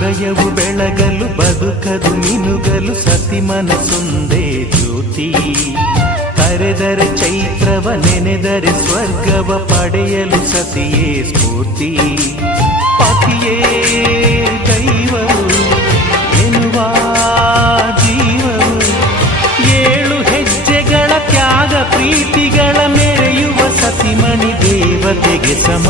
ಹೃದಯವು ಬೆಳಗಲು ಬದುಕದು ಮಿನುಗಲು ಸತಿ ಮನಸೊಂದೇ ಜ್ಯೋತಿ. ಕರೆದರೆ ಚೈತ್ರವ ನೆನೆದರೆ ಸ್ವರ್ಗವ ಪಡೆಯಲು ಸತಿಯೇ ಸ್ಫೂರ್ತಿ. ಪತಿಯೇ ದೈವವು ಎನ್ನುವ ಜೀವವು, 7 ಹೆಜ್ಜೆಗಳ ತ್ಯಾಗ ಪ್ರೀತಿಗಳ ಮೆರೆಯುವ ಸತಿಮಣಿ ದೇವತೆಗೆ ಸಮ.